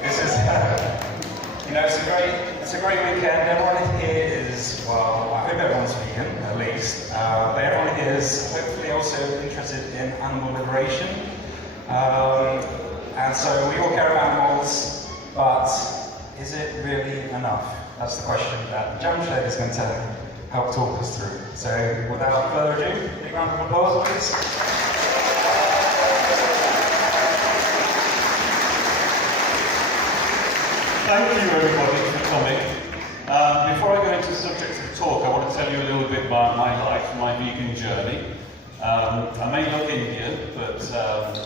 This is, it's a great weekend. Everyone here is, well, I hope everyone's vegan, at least. But everyone here is hopefully also interested in animal liberation. And so we all care about animals, but is it really enough? That's the question that Jamshed is going to help talk us through. So without further ado, big round of applause, please. Thank you everybody for coming. Before I go into the subject of the talk, I want to tell you a little bit about my life, my vegan journey. I may look Indian, but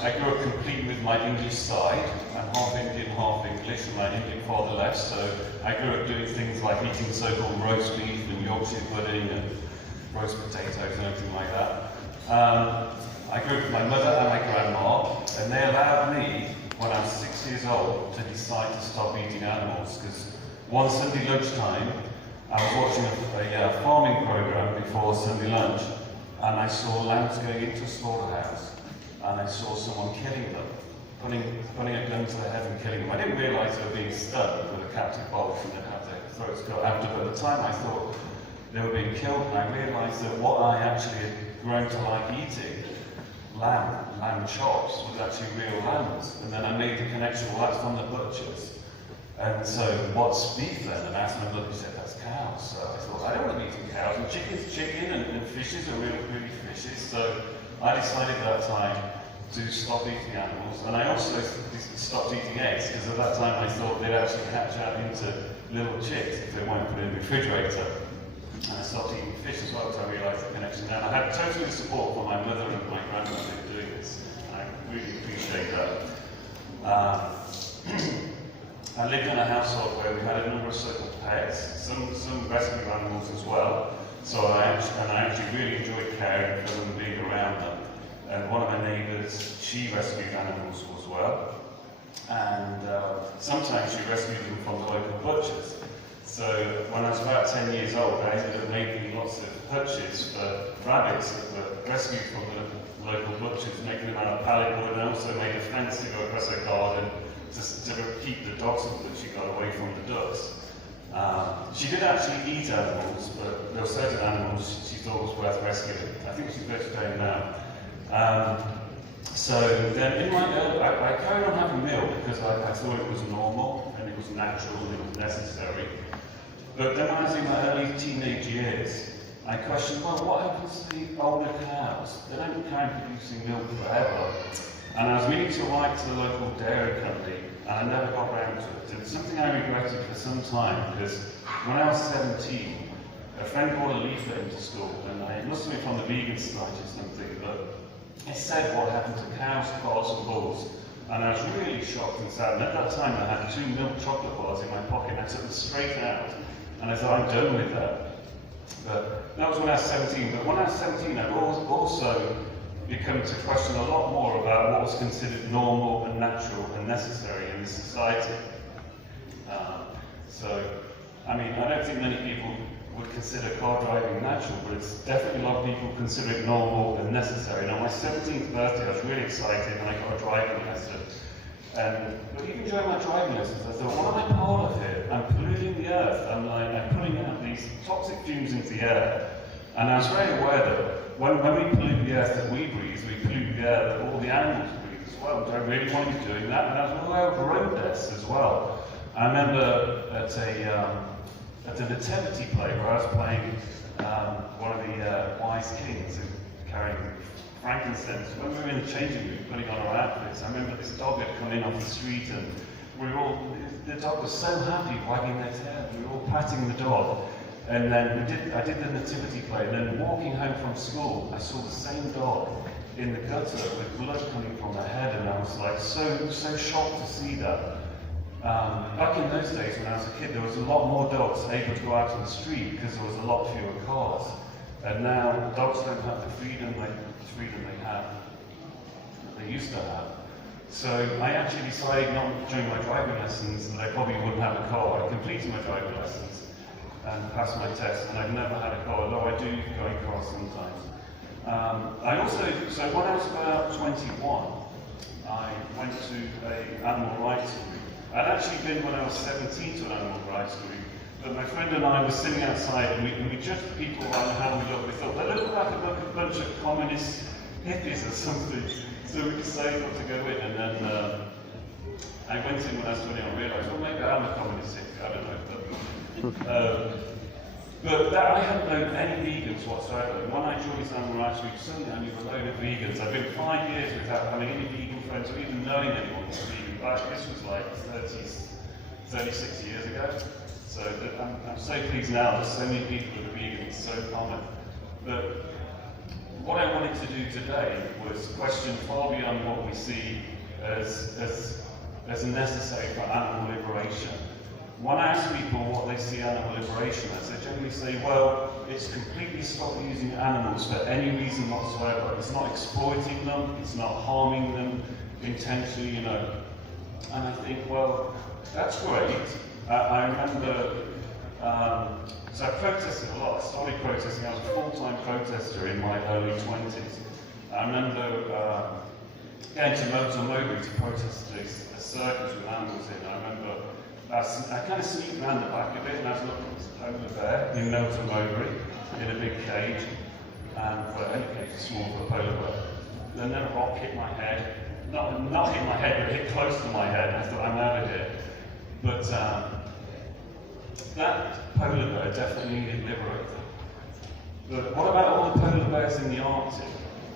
I grew up complete with my English side. I'm half Indian, half English, and my Indian father left, so I grew up doing things like eating so-called roast beef and Yorkshire pudding and roast potatoes and everything like that. I grew up with my mother and my grandma, and they allowed me, when I was 6 years old, to decide to stop eating animals, because one Sunday lunchtime I was watching a farming program before Sunday lunch, and I saw lambs going into a slaughterhouse, and I saw someone killing them, putting a gun to their head and killing them. I didn't realise they were being stunned with a captive bolt and they'd have their throats cut after, but at the time I thought they were being killed, and I realised that what I actually had grown to like eating, lamb chops, was actually real lambs. And then I made the connection, well, that's from the butchers. And so, what's beef then? And I asked my mother, she said, that's cows. So I thought, I don't want to be eating cows. And chicken's chicken, and fishes are really fishes. So I decided at that time to stop eating animals. And I also stopped eating eggs, because at that time I thought they'd actually hatch out into little chicks if they weren't put in the refrigerator. And I stopped eating fish as well, because I realised the connection there. And I had total support from my mother and my grandmother in doing this. And I really appreciate that. I lived in a household where we had a number of so-called pets, some rescue animals as well. So I actually really enjoyed caring for them and being around them. And one of my neighbours, she rescued animals as well. And sometimes she rescued them from the local butchers. So when I was about 10 years old, I ended up making lots of hutches for rabbits that were rescued from the local butchers, making them out of pallet wood, and I also made a fence to go across her garden to keep the dogs that she got away from the ducks. She did actually eat animals, but there were certain animals she thought was worth rescuing. I think she's vegetarian now. So then in my I carried on having milk because I thought it was normal and it was natural and it was necessary. But then when I was in my early teenage years, I questioned, well, what happens to the older cows? They don't carry on producing milk forever. And I was meaning to write to the local dairy company, and I never got around to it. It's something I regretted for some time, because when I was 17, a friend brought a leaflet into school, and it must have been from the vegan society or something, but it said what happened to cows, calves, and bulls. And I was really shocked and sad. And at that time, I had 2 milk chocolate bars in my pocket, and I took them straight out. And I thought, I'm done with that. But that was when I was 17. But when I was 17, I also become to question a lot more about what was considered normal and natural and necessary in this society. I mean, I don't think many people would consider car driving natural, but it's definitely a lot of people consider it normal and necessary. And on my 17th birthday, I was really excited, and I got a driving lesson. But even during my driving lessons, I thought, what am I part of here? I'm polluting the earth. I'm putting out these toxic fumes into the air. And I was very aware that when we pollute the earth that we breathe, we pollute the air that all the animals breathe as well. Do I really want to be doing that? And I was aware of road deaths as well. I remember at the nativity play where I was playing one of the wise kings and carrying frankincense. When we were in the changing room putting on our outfits, I remember this dog had come in off the street, and the dog was so happy, wagging their tail. We were all patting the dog. And then I did the nativity play, and then walking home from school, I saw the same dog in the gutter with blood coming from her head, and I was like so shocked to see that. Back in those days when I was a kid, there was a lot more dogs able to go out on the street because there was a lot fewer cars. And now dogs don't have the freedom they have, that they used to have. So I actually decided not during my driving lessons that I probably wouldn't have a car. I completed my driving lessons and passed my test, and I've never had a car, although I do go in cars sometimes. So when I was about 21, I went to an animal rights group. I'd actually been when I was 17 to an animal rights group, but my friend and I were sitting outside and we judged people on how we looked. We thought, they look like a bunch of communist hippies or something, so we decided not to go in. And then I went in when I was 20 and realised, well, maybe I'm a communist hippie, I don't know. But I hadn't known any vegans whatsoever. And when I joined this animal rights group, suddenly I knew a load of vegans. I've been 5 years without having any vegan friends or even knowing anyone who's vegan. This was like 36 years ago. So I'm so pleased now that so many people are vegan. It's so common. But what I wanted to do today was question far beyond what we see as necessary for animal liberation. When I ask people what they see animal liberation as, they generally say, well, it's completely stop using animals for any reason whatsoever. It's not exploiting them, it's not harming them intentionally, you know. And I think, well, that's great. I remember, so I protested a lot. I started protesting. I was a full-time protester in my early 20s. I remember going to Mowbray to protest a circus with animals in. I remember I kind of sneaked around the back of it and I was looking at this polar bear in Melton Mowbray in a big cage. Well, any cage is small for a polar bear. Then a rock hit my head. Not hit my head, but hit close to my head. I thought, I'm out of here. But that polar bear definitely needed liberating. But what about all the polar bears in the Arctic?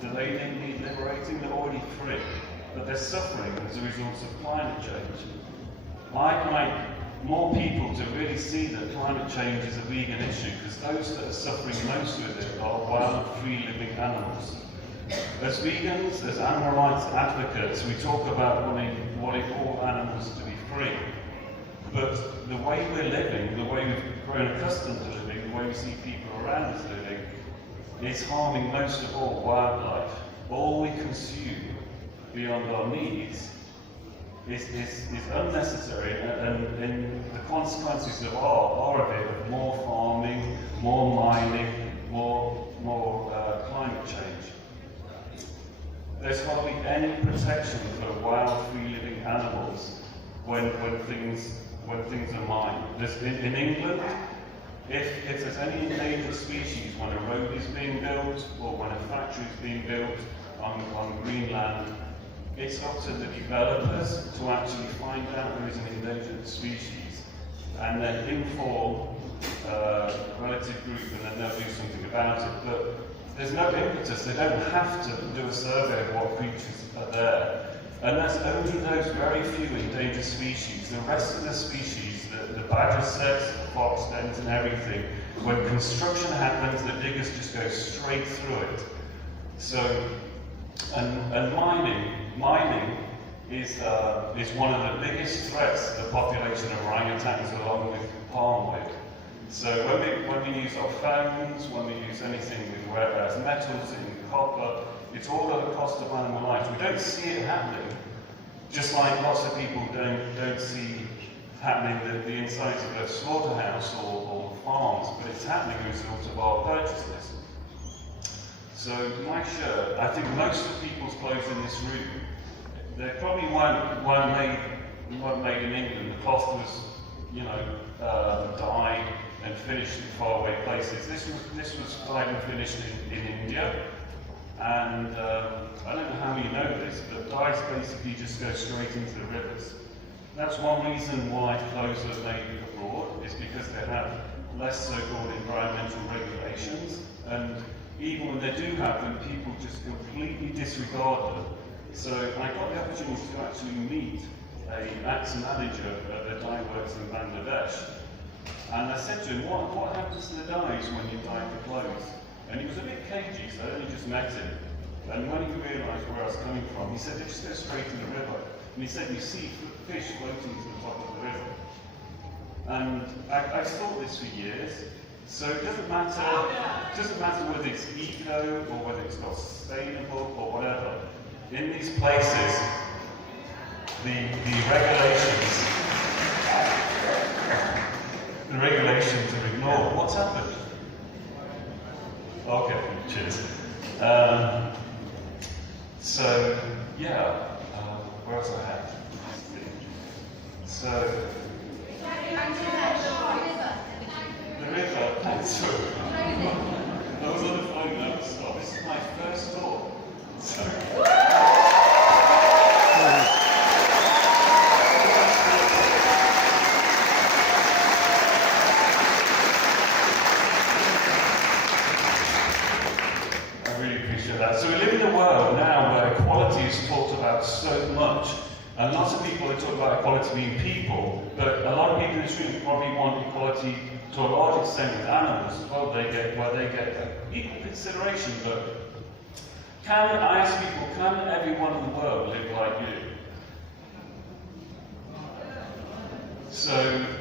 Do they need liberating? They're already free. But they're suffering as a result of climate change. I'd like more people to really see that climate change is a vegan issue, because those that are suffering most with it are wild, free-living animals. As vegans, as animal rights advocates, we talk about wanting all animals to be free. But the way we're living, the way we've grown accustomed to living, the way we see people around us living, is harming most of all wildlife. All we consume beyond our needs is unnecessary, and the consequences are a bit of more farming, more mining, more climate change. There's hardly any protection for wild, free-living animals when things are mined. In England, if there's any endangered species when a road is being built or when a factory is being built on Greenland, it's up to the developers to actually find out there is an endangered species and then inform a relative group, and then they'll do something about it. But there's no impetus. They don't have to do a survey of what creatures are there. And that's only those very few endangered species. The rest of the species, the badger sets, the fox dens and everything, when construction happens, the diggers just go straight through it. So, and mining is one of the biggest threats to the population of orangutans, along with palmwood. So when we use our phones, when we use anything with rare earth metals in copper, it's all at the cost of animal life. We don't see it happening, just like lots of people don't see happening the insides of a slaughterhouse or farms, but it's happening as a result of our purchases. So my shirt, I think most of people's clothes in this room, they probably weren't made in England. The cloth was, dyed and finished in faraway places. This was dyed and finished in India, and I don't know how you know this, but dyes basically just go straight into the rivers. That's one reason why clothes are made abroad, is because they have less so-called environmental regulations, and even when they do have them, people just completely disregard them. So I got the opportunity to actually meet an ex-manager of a dye works in Bangladesh. And I said to him, what happens to the dyes when you dye the clothes? And he was a bit cagey, so I only just met him. And when he realised where I was coming from, he said, they just go straight to the river. And he said, you see fish floating to the top of the river. And I thought this for years. So it doesn't matter whether it's eco or whether it's not sustainable or whatever. In these places, the regulations are ignored. What's happened? Okay, cheers. So yeah, What else I have? So, the river, that's true. I was on the phone now, so this is my first thought. I really appreciate that. So we live in a world now where equality is talked about so much. And lots of people are talking about equality being people, but a lot of people in this room probably want equality to a large extent with animals as well. They get equal consideration, but I ask people, can everyone in the world live like you? So,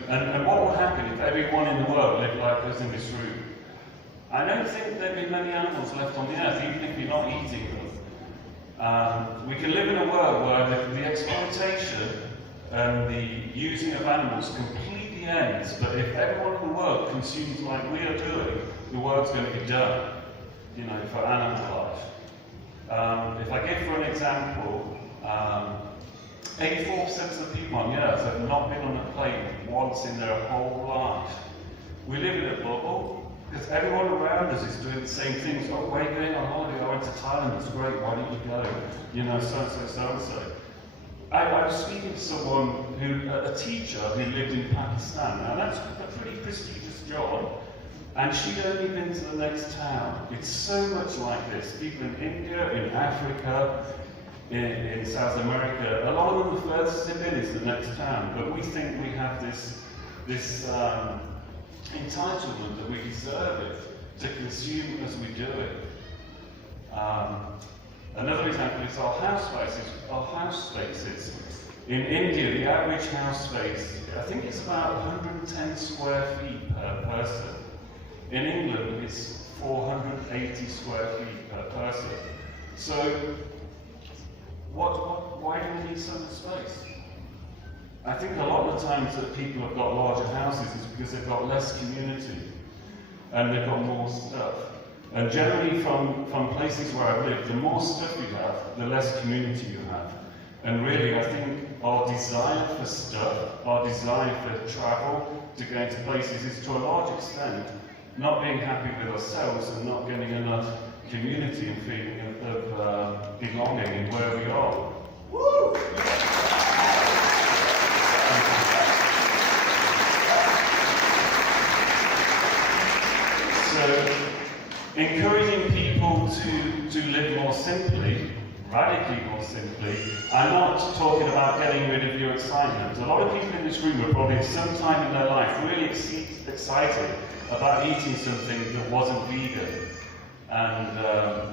and what would happen if everyone in the world lived like us in this room? I don't think there'd be many animals left on the earth, even if you're not eating them. We can live in a world where the exploitation and the using of animals completely ends, but if everyone in the world consumes like we are doing, the world's going to be done, you know, for animal life. If I give for an example, 84% of the people on the earth have not been on a plane once in their whole life. We live in a bubble. Because everyone around us is doing the same things. Oh, where are you going on holiday? I went to Thailand, it's great, why don't you go? You know, so-and-so, so-and-so. I was speaking to someone a teacher who lived in Pakistan, and that's a pretty prestigious job, and she'd only been to the next town. It's so much like this. People in India, in Africa, in South America, a lot of them, the furthest they've been is the next town, but we think we have this entitlement that we deserve it to consume as we do it. Another example is our house spaces. In India, the average house space, I think it's about 110 square feet per person. In England, it's 480 square feet per person. So, why do we need so much space? I think a lot of the times that people have got larger houses is because they've got less community and they've got more stuff. And generally from places where I've lived, the more stuff you have, the less community you have. And really, I think our desire for stuff, our desire for travel, to go into places is to a large extent not being happy with ourselves and not getting enough community and feeling of belonging in where we are. Woo! So, encouraging people to live more simply, radically more simply, I'm not talking about getting rid of your excitement. A lot of people in this room are probably at some time in their life really excited about eating something that wasn't vegan. And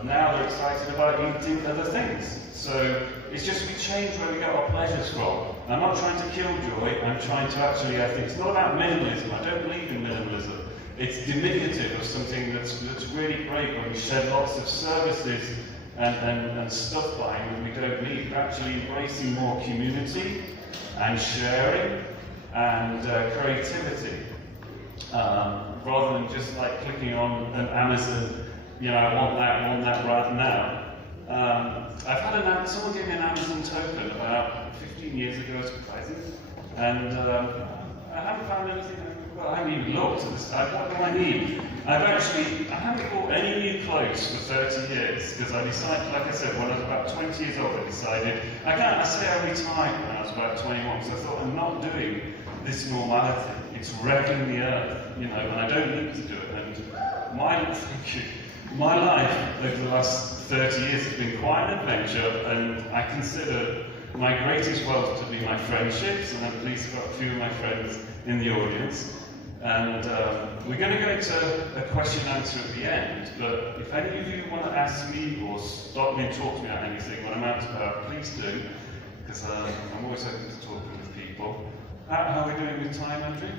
now they're excited about eating other things. So it's just we change where we get our pleasures from. I'm not trying to kill joy, I'm trying to actually, I think it's not about minimalism, I don't believe in minimalism. It's diminutive of something that's really great when we shed lots of services and stuff buying that we don't need. We're actually embracing more community and sharing and creativity. Rather than just like clicking on an Amazon, you know, I want that right now. I've had someone gave me an Amazon token about 15 years ago as a present, and I haven't found anything. Well, I haven't even looked at this. What do I need? I haven't bought any new clothes for 30 years because I decided, like I said, when I was about 20 years old, I say I retired when I was about 21, so I thought I'm not doing this normality. It's wrecking the earth, you know, and I don't need to do it. And my life over the last 30 years has been quite an adventure, and I consider my greatest wealth to be my friendships, and I'm pleased I've got a few of my friends in the audience. And we're going to go into a question and answer at the end, but if any of you want to ask me or stop me and talk to me about anything when I'm out and about, please do, because I'm always open to talking with people. How are we doing with time, Andrew?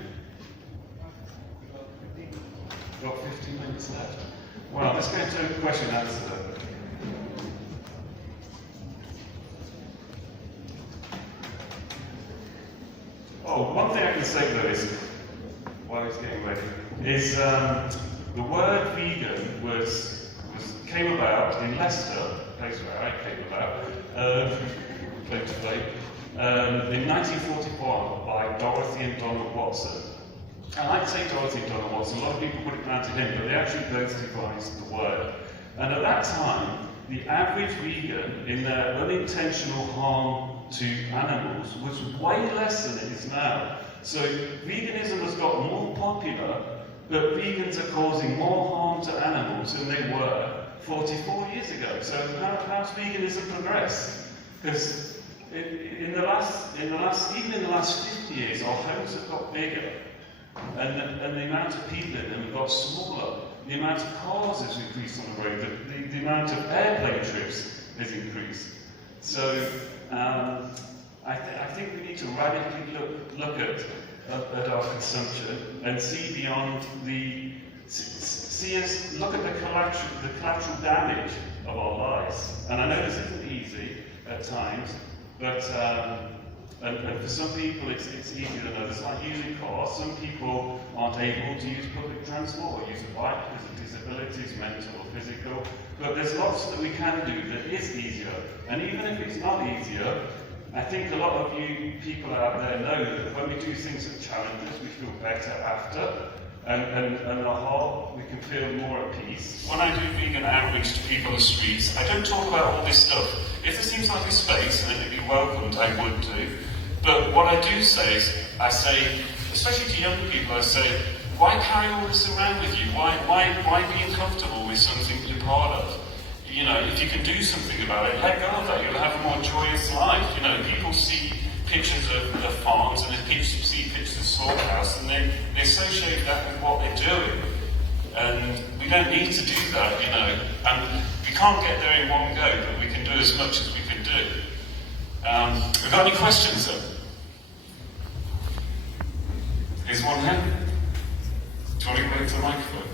Got 15 minutes left. Well, let's go into a question and answer. Oh, one thing I can say though is, while he's getting ready, is the word vegan came about in Leicester place where I came about, claim to fame, in 1944 by Dorothy and Donald Watson. I like to say Dorothy and Donald Watson, a lot of people put it down to him, but they actually both devised the word. And at that time, the average vegan in their unintentional harm to animals was way less than it is now. So veganism has got more popular, but vegans are causing more harm to animals than they were 44 years ago. So how's veganism progressed? Because even in the last 50 years, our homes have got bigger, and the amount of people in them have got smaller. The amount of cars has increased on the road. The amount of airplane trips has increased. So I think we need to radically look at our consumption and see beyond look at the collateral damage of our lives. And I know this isn't easy at times, but and for some people it's easier than others. Like using cars, some people aren't able to use public transport or use a bike because of disabilities, mental or physical. But there's lots that we can do that is easier. And even if it's not easier, I think a lot of you people out there know that when we do things that challenge us, we feel better after. And our heart, we can feel more at peace. When I do vegan outreach to people on the streets, I don't talk about all this stuff. If there seems like a space and it'd be welcomed, I would do. But what I do say is, I say, especially to young people, I say, why carry all this around with you? Why be uncomfortable with something you're part of? You know, if you can do something about it, let go of that. You'll have a more joyous life. You know, people see pictures of farms and they see pictures of slaughterhouse and they associate that with what they're doing. And we don't need to do that, you know. And we can't get there in one go, but we can do as much as we can do. We've got any questions then? Here's one hand. Do you want to go to the microphone?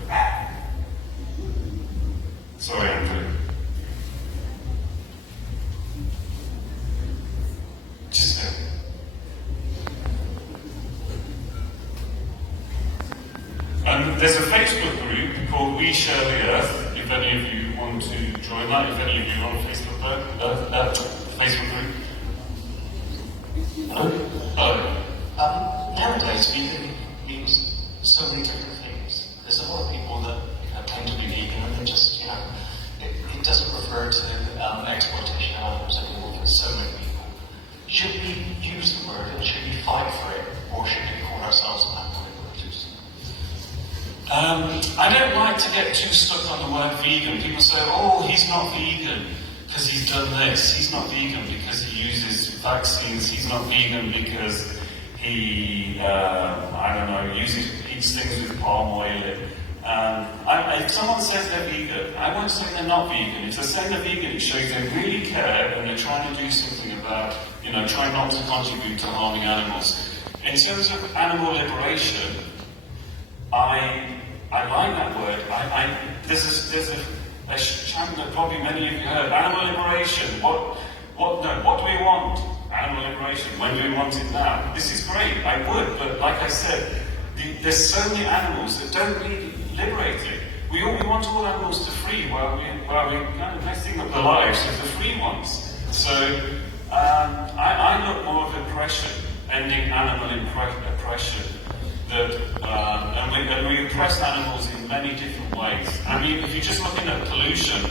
Sorry, Andrew. Just there. There's a Facebook group called We Share the Earth, if any of you want to join that, if any of you are on Facebook group. Nowadays, vegan means so many different things. There's a lot of people that claim to be vegan and then just, it doesn't refer to exploitation of animals anymore for so many people. Should we use the word and should we fight for it, or should we call ourselves animal liberators? I don't like to get too stuck on the word vegan. People say, oh, he's not vegan because he's done this. He's not vegan because he uses vaccines. He's not vegan because he, eats things with palm oil. If someone says they're vegan, I won't say they're not vegan. If they're saying they're vegan, it shows they really care and they're trying to do something about, trying not to contribute to harming animals. In terms of animal liberation, I like that word. There's a chant that probably many of you heard. Animal liberation. What do we want? Animal liberation. When do we want it now? This is great. I would, but like I said, there's so many animals that don't need liberating. We want all animals to free while we kind of messing up the lives of the free ones. So I look more of oppression, ending animal oppression. And we oppress animals in many different ways. I mean, if you're just looking at pollution,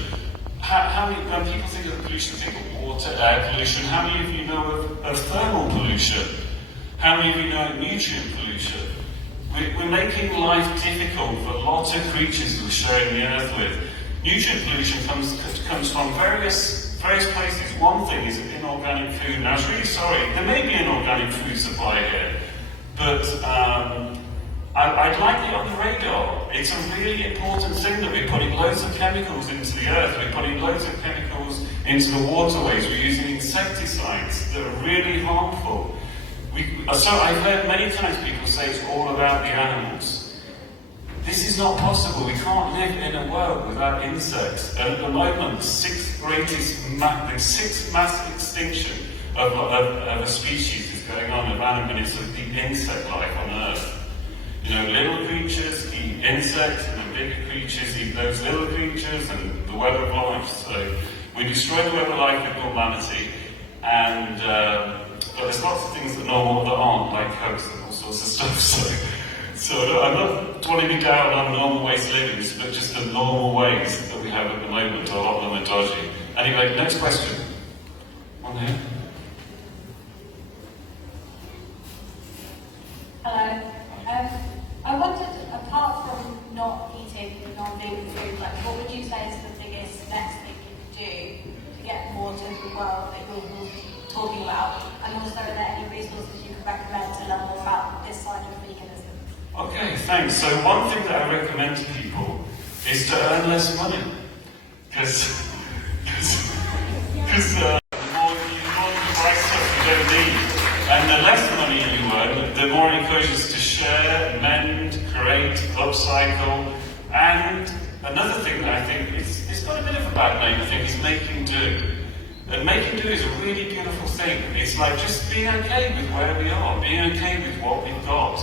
when people think of pollution, think of water, air pollution. How many of you know of thermal pollution? How many of you know of nutrient pollution? We're making life difficult for lots of creatures we're sharing the earth with. Nutrient pollution comes from various places. One thing is inorganic food. Now, I was really sorry, there may be an organic food supply here, but I'd like it on the radar. It's a really important thing that we're putting loads of chemicals into the earth. We're putting loads of chemicals into the waterways. We're using insecticides that are really harmful. So I've heard many times people say it's all about the animals. This is not possible. We can't live in a world without insects. And at the moment, the sixth mass extinction of a species is going on of animals, of the insect life on Earth. Little creatures eat insects, and the bigger creatures eat those little creatures, and the web of life. So We destroy the web of life with normality, and but there's lots of things that are normal that aren't, like hoax and all sorts of stuff. So I'm not trying to be down on normal ways of living, but just the normal ways that we have at the moment, a lot of them are dodgy. Anyway, next question. On here. Hello. I wondered, apart from not eating non-vegan food, like what would you say is the biggest next thing you could do to get more to the world that you're talking about? And also, are there any resources you could recommend to learn more about this side of veganism? Okay, thanks. So one thing that I recommend to people is to earn less money. Because the more you buy stuff you don't need, and the less money you earn, the more it encourages to share, mend, create, upcycle. And another thing that I think it's got a bit of a bad name, I think, is making do. And making do is a really beautiful thing. It's like just being okay with where we are, being okay with what we've got.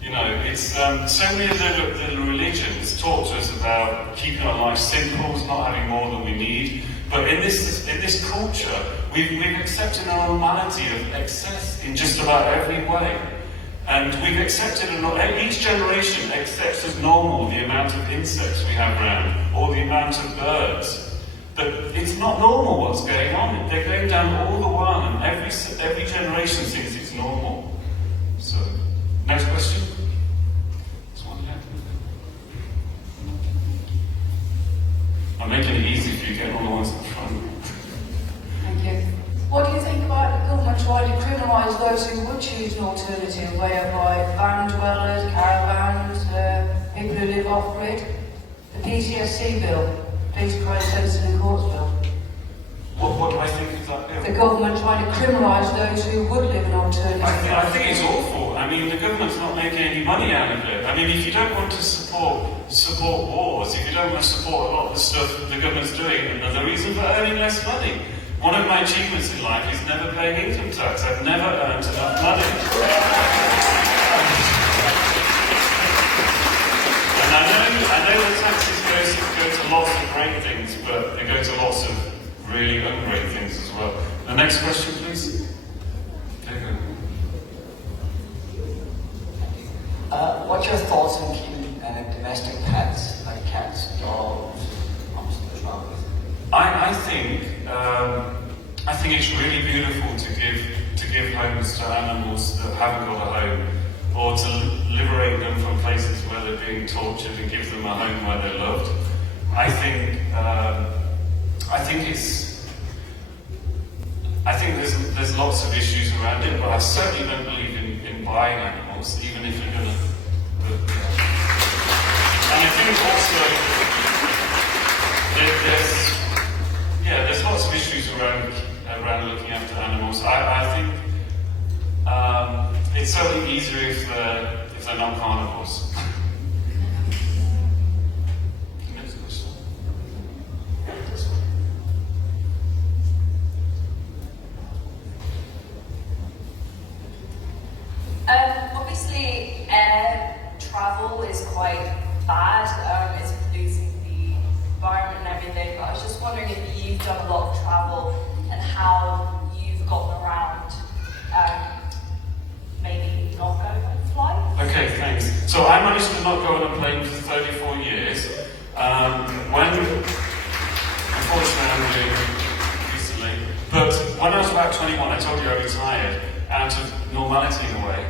You know, it's so many of the religions talk to us about keeping our lives simple, not having more than we need. But in this culture, we've accepted a normality of excess in just about every way. And we've accepted, each generation accepts as normal the amount of insects we have around, or the amount of birds. But it's not normal what's going on. They're going down all the while, and every generation thinks it's normal. So, next question. This one here. I'm making it easy for you, getting all the ones at the front. Thank you. What do you think about the government trying to criminalise those who would choose an alternative, whereby van dwellers, caravans, people who live off-grid? The PCSC bill, Police Crime Sentencing and Courts bill. What do I think of that bill? The government trying to criminalise those who would live an alternative. I think it's awful. I mean, the government's not making any money out of it. I mean, if you don't want to support wars, if you don't want to support a lot of the stuff the government's doing, another reason for earning less money. One of my achievements in life is never paying income tax. I've never earned enough money. And I know the taxes go to lots of great things, but they go to lots of really ungreat things as well. The next question, please. What's your thoughts on keeping domestic pets like cats, dogs, hamsters, rabbits? I think it's really beautiful to give homes to animals that haven't got a home, or to liberate them from places where they're being tortured and give them a home where they're loved. I think there's lots of issues around it, but I certainly don't believe in buying animals, even if you're going to. And I think also there's lots of issues around looking after animals. I think it's certainly easier if they're not carnivores. Next question. Obviously, air travel is quite bad. It's polluting the environment and everything. But I was just wondering if you've done a lot of travel and how you've gotten around. Maybe not going on a flight. Okay, thanks. So I managed to not go on a plane for 34 years. Unfortunately, I'm doing recently. But when I was about 21, I told you I retired out of normality in a way.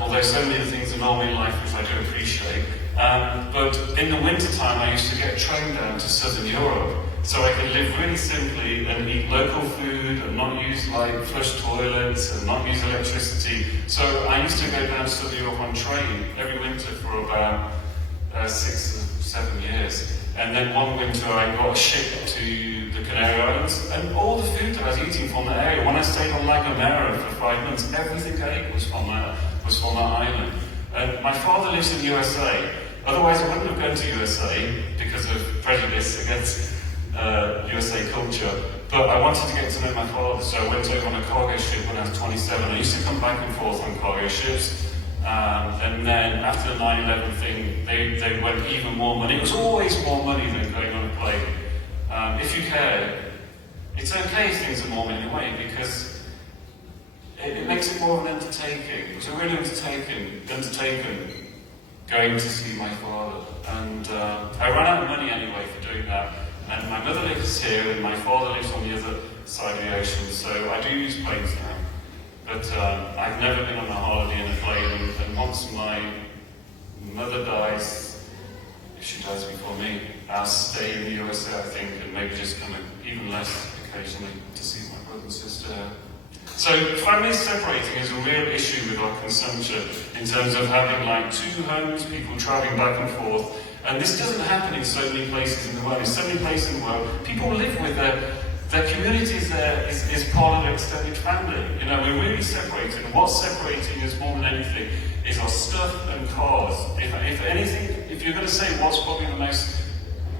Although so many of the things are normal in life, which I do appreciate. But in the winter time, I used to get a train down to southern Europe, so I could live really simply and eat local food and not use like flush toilets and not use electricity. So I used to go down to southern Europe on train every winter for about 6 or 7 years. And then one winter I got a ship to the Canary Islands, and all the food that I was eating from the area, when I stayed on La Gomera for 5 months, everything I ate was from that island. And my father lives in the USA, otherwise I wouldn't have gone to USA because of prejudice against USA culture. But I wanted to get to know my father, so I went over on a cargo ship when I was 27. I used to come back and forth on cargo ships. And then after the 9/11 thing, they went even more money. It was always more money than going on a plane. If you care, it's okay if things are more minimum because it makes it more of an undertaking. It's a real undertaking going to see my father. And I ran out of money anyway for doing that. And my mother lives here and my father lives on the other side of the ocean, so I do use planes now. But I've never been on a holiday in a plane, and once my mother dies, if she dies before me, I'll stay in the USA, I think, and maybe just come even less occasionally to see my brother and sister. So family separating is a real issue with our consumption in terms of having like two homes, people travelling back and forth. And this doesn't happen in so many places in the world. In so many places in the world, people live with their communities there is part of their extended family. You know, we're really separated. And what's separating us more than anything is our stuff and cars. If anything, if you're going to say what's probably the most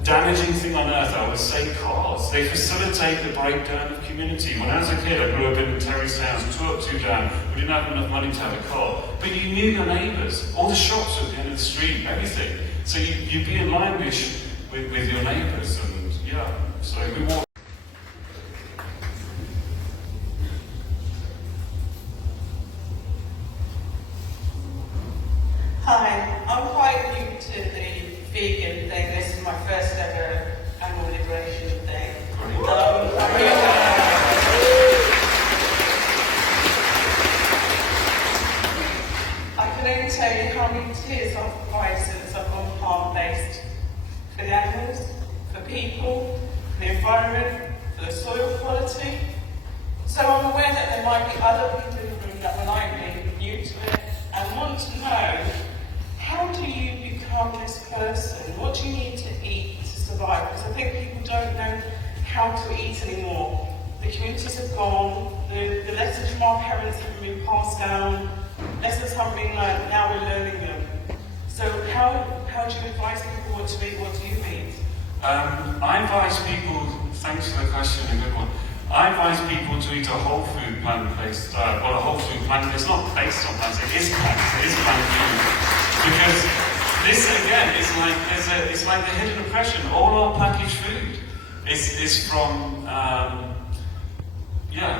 damaging thing on earth, I would say cars. They facilitate the breakdown of community. When I was a kid, I grew up in terraced house, 2 up, 2 down. We didn't have enough money to have a car. But you knew your neighbours. All the shops at the end of the street, everything. So you'd be in line with your neighbours. And yeah, so we walk. Hi, I'm quite new to the vegan thing. This is my first ever animal liberation thing. I can only tell you how many tears I've cried since I've gone plant-based. For the animals, for people, for the environment, for the soil quality. So I'm aware that there might be other people in the room that were like me, new to it, and want to know, how do you become this person? What do you need to eat to survive? Because I think people don't know how to eat anymore. The communities have gone, the lessons from our parents have been passed down, lessons haven't been learned, now we're learning them. So how do you advise people what to eat, what do you eat? I advise people, thanks for the question, a good one. I advise people to eat a whole food plant-based diet. Well, a whole food plant, it's not based on plants, it is plants, it is plant food. Because this again is like it's like the hidden oppression. All our packaged food is from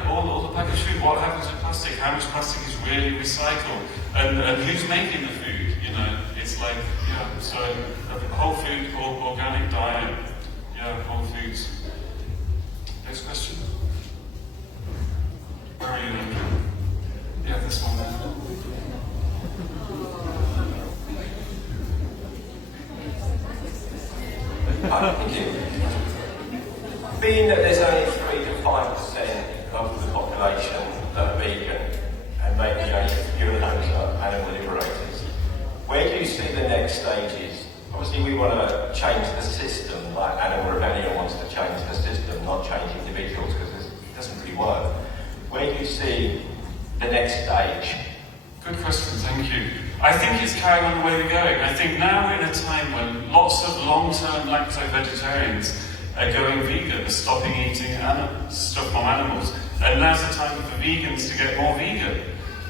all the packaged food. What happens with plastic? How much plastic is really recycled? And who's making the food? You know, it's like so a whole food, organic diet. Yeah, whole foods. Next question. Where are you? Yeah, this one there. Thank you. Being that there's only 3 to 5% of the population that are vegan, and maybe you and those are animal liberators, where do you see the next stages? Obviously we want to change the system, like Animal Rebellion wants to change the system, not change individuals, because it doesn't really work. Where do you see the next stage? Good question, thank you. I think it's carrying on the way we're going. I think now we're in a time when lots of long-term lacto-vegetarians are going vegan, are stopping eating stuff from animals. And now's the time for vegans to get more vegan.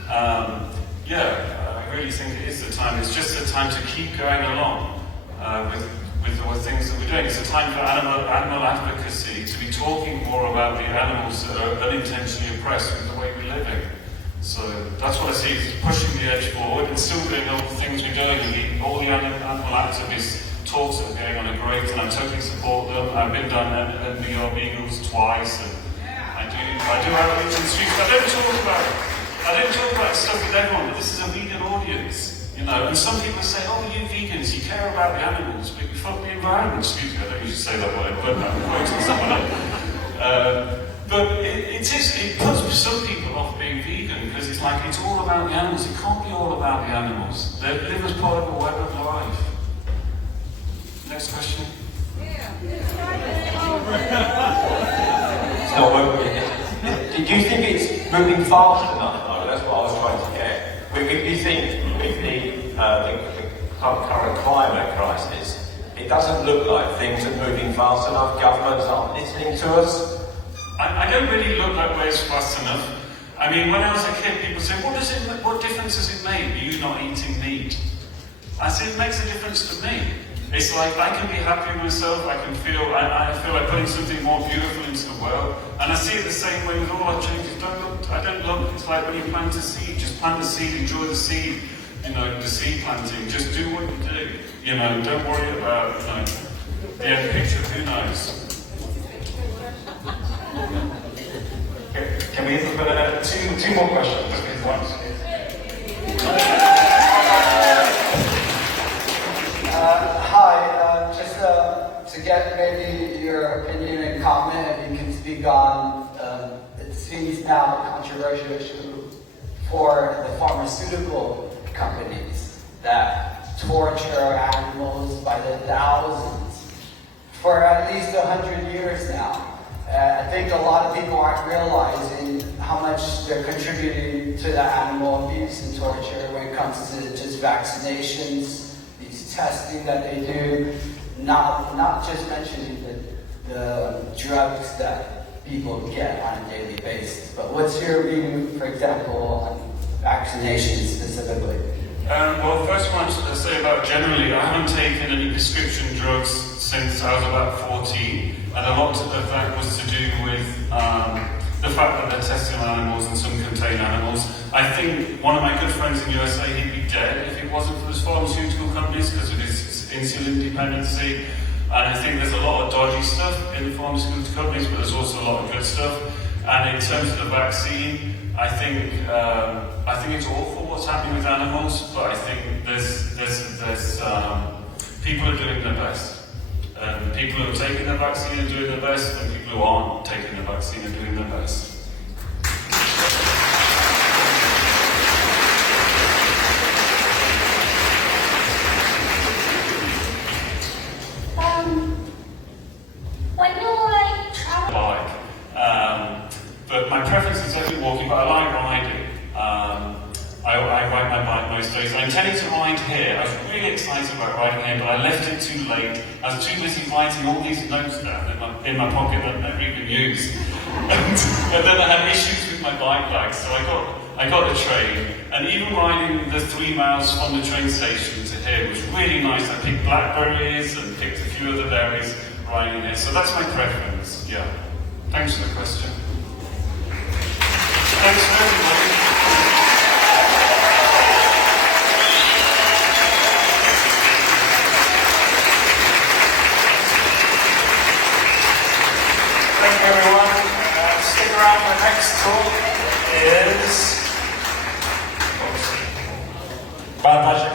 I really think it is the time. It's just the time to keep going along with the things that we're doing. It's a time for animal advocacy, to be talking more about the animals that are unintentionally oppressed with the way we're living. So that's what I see, is pushing the edge forward and still doing all the things we're doing. And all the animal activist talks that are going on are great, and I totally support them. I've been down at New York Eagles twice, and I do outreach in the streets. I don't talk about stuff with everyone, but this is a vegan audience, you know. And some people say, "Oh, you vegans, you care about the animals, but you fuck the environment." Excuse me, I don't usually say that word, but I'm quoting someone else. But it puts some people off being vegan, because it's like it's all about the animals. It can't be all about the animals. They live as part of a web of life. Next question. It's not working. Do you think it's moving fast enough, though? That's what I was trying to get. Do you think with the current climate crisis, it doesn't look like things are moving fast enough? Governments aren't listening to us? I don't really look like ways fast enough. I mean, when I was a kid, people said, what difference does it make you not eating meat? I said, it makes a difference to me. It's like I can be happy with myself, I feel like putting something more beautiful into the world. And I see it the same way with all our changes. I don't look, it's like when you plant a seed, just plant the seed, enjoy the seed, you know, the seed planting, just do what you do. You know, don't worry about, you know, the end picture, who knows? Can we hit two more questions? Hi, just to get maybe your opinion and comment, if you can speak on, it seems now a controversial issue for the pharmaceutical companies that torture animals by the thousands for at least 100 years now. I think a lot of people aren't realizing how much they're contributing to the animal abuse and torture when it comes to just vaccinations, these testing that they do, not just mentioning the drugs that people get on a daily basis. But what's your view, for example, on vaccinations specifically? Well, first I wanted to say about generally, I haven't taken any prescription drugs since I was about 14, and a lot of that was to do with the fact that they're testing on animals and some contain animals. I think one of my good friends in the USA, he'd be dead if it wasn't for those pharmaceutical companies because of his insulin dependency. And I think there's a lot of dodgy stuff in the pharmaceutical companies, but there's also a lot of good stuff. And in terms of the vaccine, I think it's awful what's happening with animals, but I think there's people are doing their best. People who are taking the vaccine are doing their best, and people who aren't taking the vaccine are doing their best. When you're like traveling. But my preference is definitely walking, but I like riding. I ride my bike most days. I intended to ride here. I was really excited about riding here, but I left it too late. I was too busy writing all these notes down in my pocket that I never even used. And then I had issues with my bike bag, so I got the train. And even riding the 3 miles from the train station to here was really nice. I picked blackberries and picked a few other berries riding here. So that's my preference, yeah. Thanks for the question. Thanks for everybody. Thank you, everyone. Stick around for the next talk is Bad Magic